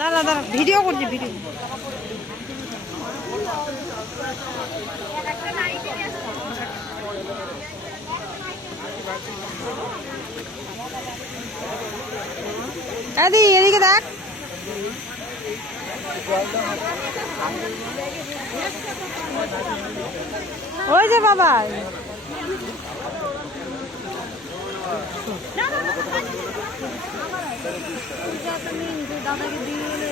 দাঁড়া দাঁড়া, ভিডিও করছি ভিডিও। এদি এদিকে দেখ, ওই যে বাবা। দাদাকে দিয়ে